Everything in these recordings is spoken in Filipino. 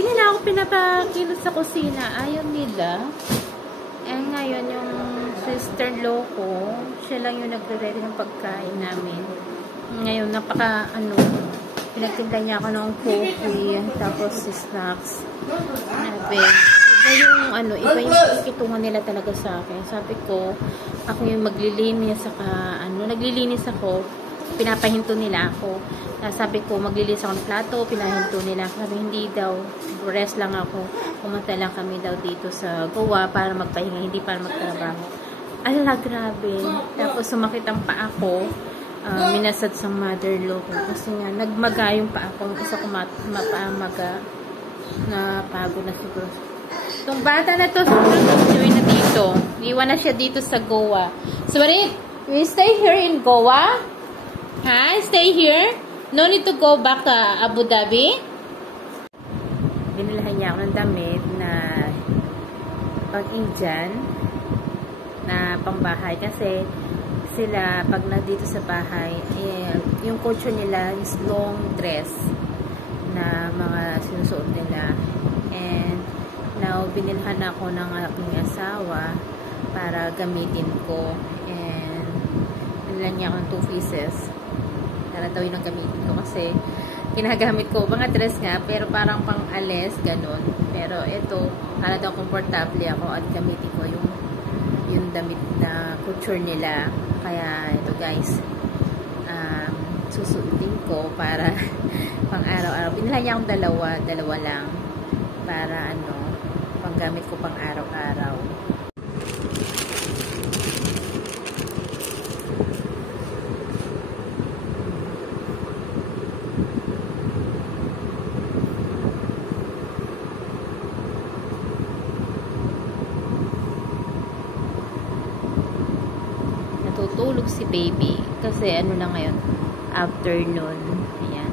Hindi nila ako pinapakilot sa kusina. Ayaw nila. Eh ngayon yung sister-in-law ko, siya lang yung nagre-ready ng pagkain namin. Ngayon, pinagtinda niya ako ng coffee, tapos snacks. Sabi, iba yung kitungan nila talaga sa akin. Sabi ko, ako yung maglilinis, naglilinis ako, pinapahinto nila ako. Sabi ko, maglilinis ako ng plato, pinahinto nila ako. Sabi, hindi daw, rest lang ako. Pumunta lang kami daw dito sa Goa para magpahinga, hindi para magtrabaho. Ala, grabe. Tapos sumakit ang paa ko. Minasad sa mother-in-law ko. Kasi nga, nagmaga yung paa ko. Isa ko mapamaga. Napagod na siguro. Itong bata na to, enjoy na dito. Iwan na siya dito sa Goa. Swarit, you stay here in Goa? Ha? Stay here? No need to go back to Abu Dhabi? Binilahan niya ako ng damit na pang-Indian na pangbahay. Kasi sila, pag nandito sa bahay, yung culture nila is long dress na mga sinusuot nila. And now, binilhan ako ng aking asawa para gamitin ko. And binilan niya ako ng 2 pieces para daw yung gamitin ko. Kasi kinagamit ko, mga dress nga, pero parang pang-alis, ganun. Pero ito, para daw komportable ako at gamitin ko yung damit na culture nila. Kaya ito guys, susuotin ko para pang araw-araw. Binilhan niya akong dalawa lang para panggamit ko pang araw-araw. Natutulog si baby kasi na ngayon, afternoon. Ayan,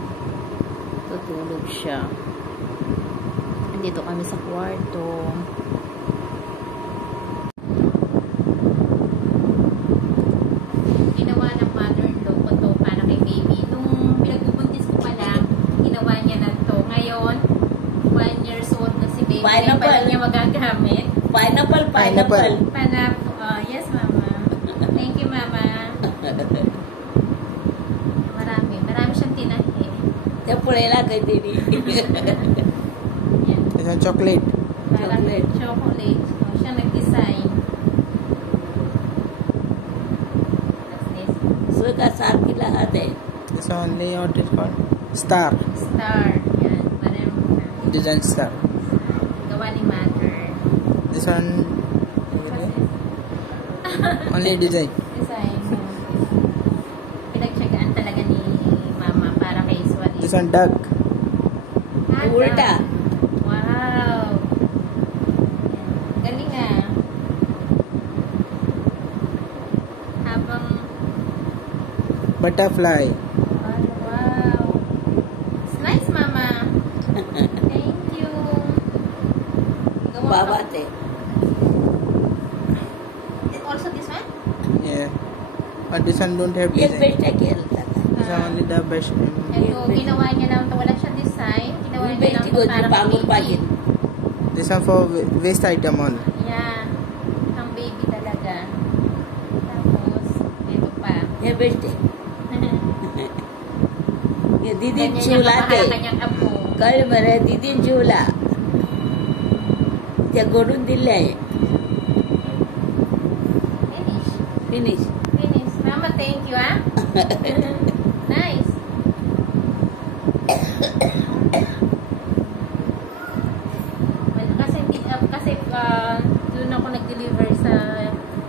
tutulog siya. Andito kami sa kwarto. Ginawa ng mother-in-law ko to para kay baby. Nung pinagbubuntis ko pa lang, ginawa niya na to. Ngayon, 1 years old na si baby. Pineapple. Kaya niya magagamit. Pineapple. Yes, mama. Thank you, mama. Marami siyang tinahi. Tempurela kay Didi. Isang chocolate. Chocolate. Siya nag-design. What's this? Suka sarki lahat eh. This only what is called? Star. Yan. Marami. Design star. Gawa ni mother. This one only design. Pinagtsagaan talaga ni mama para kay Swati. This one duck. Ulta. Wow. Galing Habang Butterfly. wow. It's nice, mama. Thank you. Babate. Also this one? Yeah. But this one don't have Yes, design. best again. This one only the best. Ito, ginawa niya lang ito. Wala siya design. Ginawa niya lang ito para Bago baby. pagin. This one for waste item only. Yeah. Ang baby talaga. Tapos, ito pa. Yeah, best. Yeah, Didi Ganyan niya chula kamahal te. ang kanyang apo. Kaya mara Didi chula. Tiya gorun dile. Finish. Finish. Mama, thank you, Nice. Well, kasi doon ako nag-deliver sa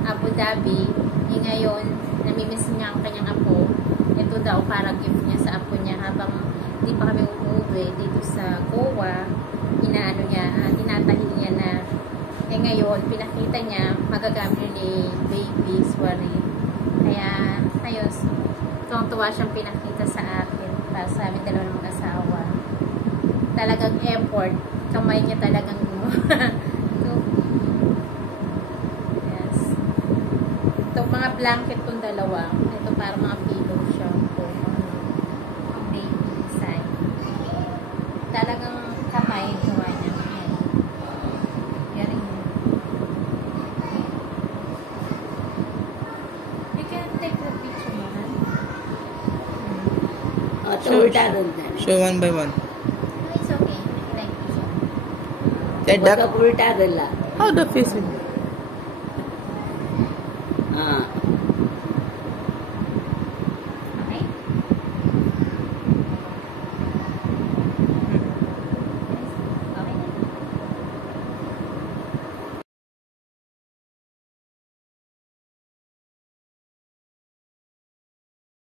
Abu Dhabi. Ngayon, namimiss niya ang kanyang apo. Ito daw para gift niya sa apo niya habang hindi pa kami umuwi dito sa Goa. Tinatahi niya na. Ngayon, pinakita niya, magagamit ni baby Swari. Kaya, ayun, tuwang-tuwa siyang pinakita sa akin para sa amin dalawang mag-asawa. Talagang effort. Kamay niya talagang yes. Itong mga blanket tong dalawa. Ito para mga pillow siya. Ang baby side. Talagang kamay gawa आता उलटा Show one by one. No, it's okay. Like this. That duck. उलटा दिला How the face? हा